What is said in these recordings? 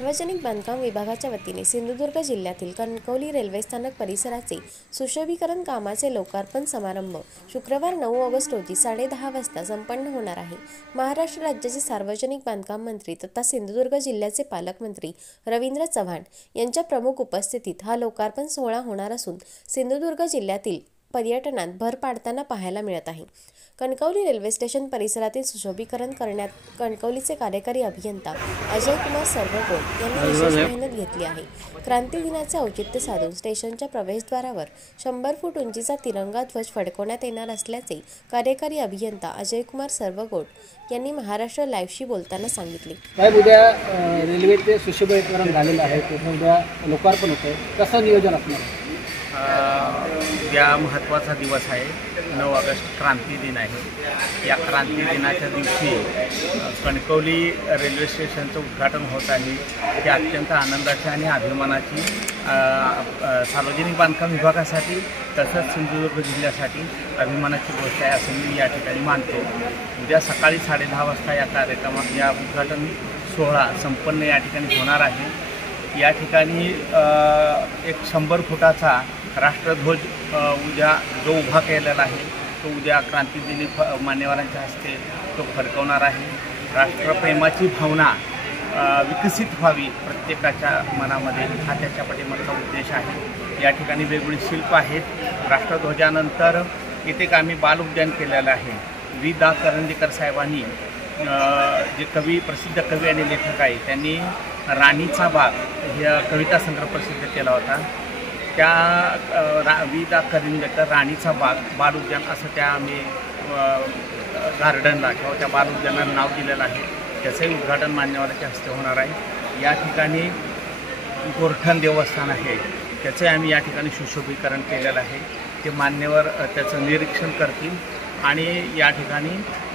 सार्वजनिक बांधकाम विभागाच्या वतीने सिंधुदुर्ग जिल्ह्यातील कणकवली रेल्वे स्थानक परिसराचे सुशोभीकरण कामाचे लोकार्पण समारंभ शुक्रवार 9 ऑगस्ट रोजी 10:30 वाजता संपन्न होणार आहे। महाराष्ट्र राज्याचे सार्वजनिक बांधकाम मंत्री तथा सिंधुदुर्ग जिल्ह्याचे पालकमंत्री रवींद्र चव्हाण यांच्या प्रमुख उपस्थितीत हा लोकार्पण सोहळा होणार असून सिंधुदुर्ग जिल्ह्यातील पर्यटनात भर पाडताना पाहायला मिळत आहे। कणकवली रेल्वे स्टेशन परिसरातील सुशोभीकरण करण्यात कणकवलीचे कार्यकारी अभियंता अजय कुमार सर्वगोड यांनी विशेष मेहनत घेतली आहे। क्रांती दिनाचे औचित्य साधून स्टेशनच्या प्रवेशद्वारावर 100 फूट उंचीचा तिरंगा ध्वज फडकवण्यात येणार असल्याचे कार्यकारी अभियंता अजय कुमार सर्वगोड यांनी महाराष्ट्र लाईव्हशी बोलताना सांगितले। साहेब, उद्या रेल्वेचे सुशोभीकरण झालेलं आहे, उद्या लोकार्पण होते, कसं नियोजन असणार? उद्या महत्त्वाचा दिवस आहे, 9 ऑगस्ट क्रांती दिन आहे। या क्रांती दिनाच्या दिवशी कणकवली रेल्वे स्टेशनचं उद्घाटन होत आहे। ही अत्यंत आनंदाची आणि अभिमानाची सार्वजनिक बांधकाम विभागासाठी तसंच सिंधुदुर्ग जिल्ह्यासाठी अभिमानाची गोष्ट आहे असं मी या ठिकाणी मानतो। उद्या सकाळी 10:30 वाजता या उद्घाटन सोहळा संपन्न या ठिकाणी होणार आहे। या ठिकाणी एक 100 फुटाचा राष्ट्रध्वज उद्या जो उभा केलेला आहे तो उद्या क्रांतीदिनी मान्यवरांच्या हस्ते तो फडकवणार आहे। राष्ट्रप्रेमाची भावना विकसित व्हावी प्रत्येकाच्या मनामध्ये हा त्याच्या पाठीमागचा उद्देश आहे। या ठिकाणी वेगवेगळी शिल्प आहेत। राष्ट्रध्वजानंतर इथे आम्ही बाल उद्यान केलेलं आहे। वि. दा. करंदीकर साहेबांनी जे प्रसिद्ध कवी आणि लेखक आहे त्यांनी राणीचा बाग या कविता संग्रह प्रसिद्ध केला होता। त्या वि. दा. करंदीकर राणीचा बाल उद्यान असं त्या आम्ही गार्डनला किंवा त्या बाल उद्यानाला नाव दिलेलं आहे। त्याचंही उद्घाटन मान्यवरांच्या हस्ते होणार आहे। या ठिकाणी गोरठण देवस्थान आहे, त्याचे आम्ही या ठिकाणी सुशोभीकरण केलेलं आहे। ते मान्यवर त्याचं निरीक्षण करतील आणि या ठिकाणी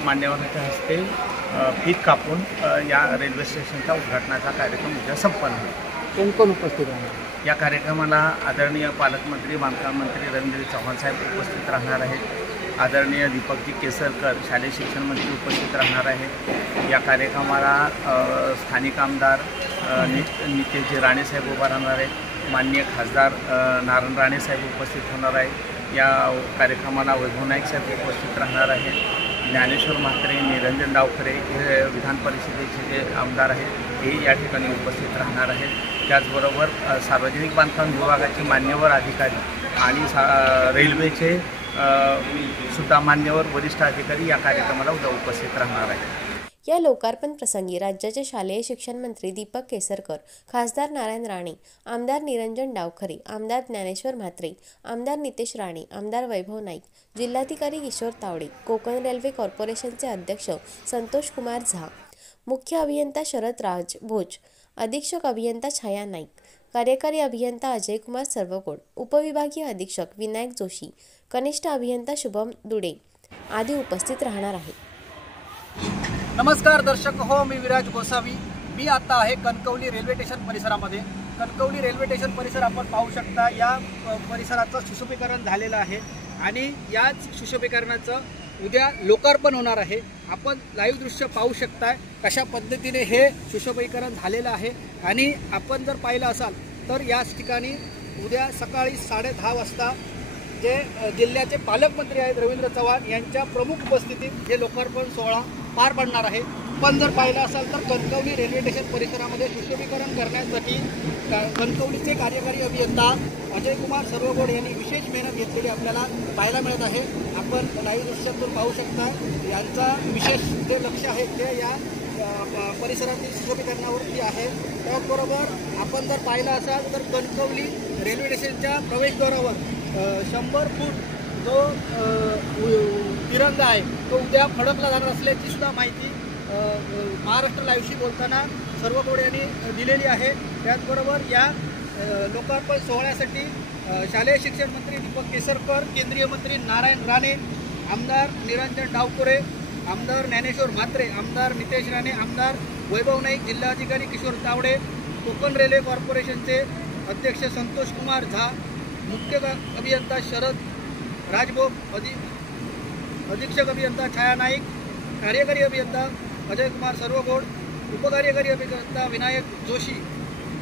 मान्यवरांच्या हस्ते फीत कापून या रेल्वे स्टेशनच्या उद्घाटनाचा कार्यक्रम उद्या संपन्न होईल। कोण उपस्थित आहे? या कार्यक्रमाला आदरणीय पालकमंत्री बांधकाम मंत्री रवींद्र चव्हाण साहेब उपस्थित राहणार आहेत। आदरणीय दीपकजी केसरकर शालेय शिक्षण मंत्री उपस्थित राहणार आहेत। या कार्यक्रमाला स्थानिक आमदार नितेशजी राणेसाहेब उभा राहणार आहेत। माननीय खासदार नारायण राणेसाहेब उपस्थित होणार आहेत। या कार्यक्रमाला वैभव नाईक साहेब उपस्थित राहणार आहेत। ज्ञानेश्वर म्हात्रे, निरंजन डावखरे हे विधान परिषदेचे जे आमदार आहेत हे या ठिकाणी उपस्थित राहणार आहेत। त्याचबरोबर सार्वजनिक बांधकाम विभागाचे मान्यवर अधिकारी आणि रेल्वेचे सुद्धा मान्यवर वरिष्ठ अधिकारी या कार्यक्रमाला उद्या उपस्थित राहणार आहेत। या लोकार्पण प्रसंगी राज्याचे शालेय शिक्षण मंत्री दीपक केसरकर, खासदार नारायण राणे, आमदार निरंजन डावखरे, आमदार ज्ञानेश्वर म्हात्रे, आमदार नितेश राणे, आमदार वैभव नाईक, जिल्हाधिकारी किशोर तावडे, कोकण रेल्वे कॉर्पोरेशनचे अध्यक्ष संतोष कुमार झा, मुख्य अभियंता शरद राज भोज, अधीक्षक अभियंता छाया नाईक, कार्यकारी अभियंता अजय कुमार सर्वगोड, उपविभागीय अधीक्षक विनायक जोशी, कनिष्ठ अभियंता शुभम दुडे आदी उपस्थित राहणार आहेत। नमस्कार दर्शक हो, मी विराज गोसावी। मी आता आहे कणकवली रेल्वे स्टेशन परिसरामध्ये। कणकवली रेल्वे स्टेशन परिसर आपण पाहू शकता। या परिसराचं सुशोभीकरण झालेलं आहे आणि याच सुशोभीकरणाचं उद्या लोकार्पण होणार आहे। आपण लाईव्ह दृश्य पाहू शकताय कशा पद्धतीने हे सुशोभीकरण झालेलं आहे। आणि आपण जर पाहिलं असाल तर याच ठिकाणी उद्या सकाळी 10:30 वाजता जे जिल्ह्याचे पालकमंत्री आहेत रवींद्र चव्हाण यांच्या प्रमुख उपस्थितीत हे लोकार्पण सोहळा पार पडणार आहे। पण जर पाहिलं असाल तर कणकवली रेल्वे स्टेशन परिसरामध्ये सुशोभीकरण करण्यासाठी कणकवलीचे कार्यकारी अभियंता अजय कुमार सर्वगोड यांनी विशेष मेहनत घेतलेली आपल्याला पाहायला मिळत आहे। आपण लाईव्ह दृश्यातून पाहू शकता यांचा विशेष जे लक्ष आहे ते या परिसरातील सुशोभीकरणावरती आहे। त्याचबरोबर आपण जर पाहिलं असाल तर कणकवली रेल्वे स्टेशनच्या प्रवेशद्वारावर 100 फूट जो तिरंगा आहे तो उद्या फडकला जाणार असल्याची सुद्धा माहिती महाराष्ट्र लाईव्हशी बोलताना सर्वगोड यांनी दिलेली आहे। त्याचबरोबर या लोकार्पण सोहळ्यासाठी शालेय शिक्षण मंत्री दीपक केसरकर, केंद्रीय मंत्री नारायण राणे, आमदार निरंजन डावखरे, आमदार ज्ञानेश्वर म्हात्रे, आमदार नितेश राणे, आमदार वैभव नाईक, जिल्हाधिकारी किशोर तावडे, कोकण रेल्वे कॉर्पोरेशनचे अध्यक्ष संतोष कुमार झा, मुख्य अभियंता शरद राजभोग, अधीक्षक अभियंता छाया नाईक, कार्यकारी अभियंता अजय कुमार सर्वगोड, उपकार्यकारी अभियंता विनायक जोशी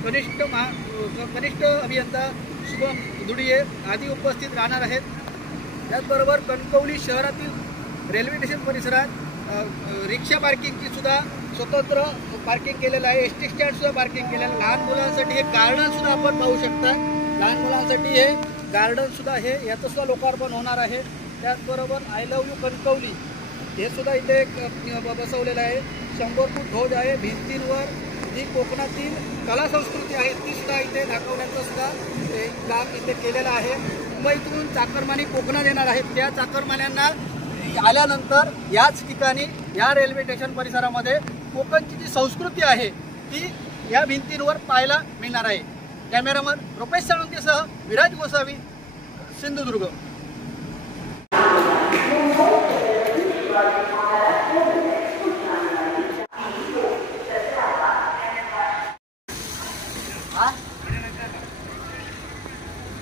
कनिष्ठ अभियंता शुभम दुडिये आदी उपस्थित राहणार आहेत। त्याचबरोबर कणकवली शहरातील रेल्वे स्टेशन परिसरात रिक्षा पार्किंगची सुद्धा स्वतंत्र पार्किंग केलेलं आहे, एस टी स्टँड सुद्धा पार्किंग केलेलं आहे। लहान मुलांसाठी हे गार्डन सुद्धा आपण पाहू शकता, लहान मुलांसाठी हे गार्डन सुद्धा हे याचं सुद्धा लोकार्पण होणार आहे। त्याचबरोबर आय लव्ह यू कणकवली हे सुद्धा इथे बसवलेलं आहे। 100 फूट ध्वज आहे। भिंतींवर जी कोकणातील कला संस्कृती आहे ती सुद्धा इथे दाखवण्याचं सुद्धा काम इथे केलेलं आहे। मुंबईतून चाकरमानी कोकणात येणार आहेत, त्या चाकरमान्यांना आल्यानंतर याच ठिकाणी या रेल्वे स्टेशन परिसरामध्ये कोकणची जी संस्कृती आहे ती या भिंतींवर पाहायला मिळणार आहे। कॅमेरामन रुपेश साळुंकेसह विराज गोसावी, सिंधुदुर्ग।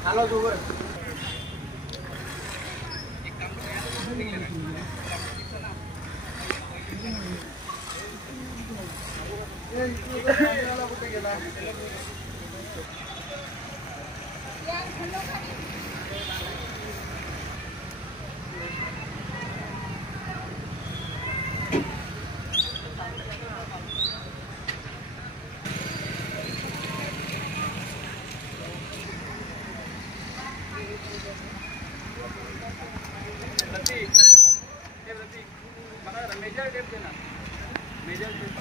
हॅलो जोवर मेजर टेप देना, मेजर टेप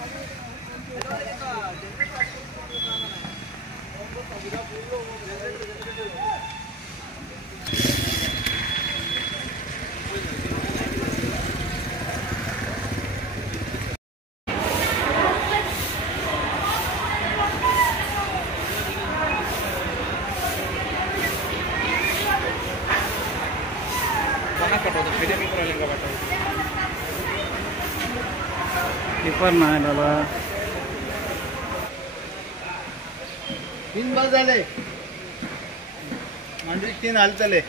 पेपर नाही बाबा, 3 बस झाले, 3 हाल चाले।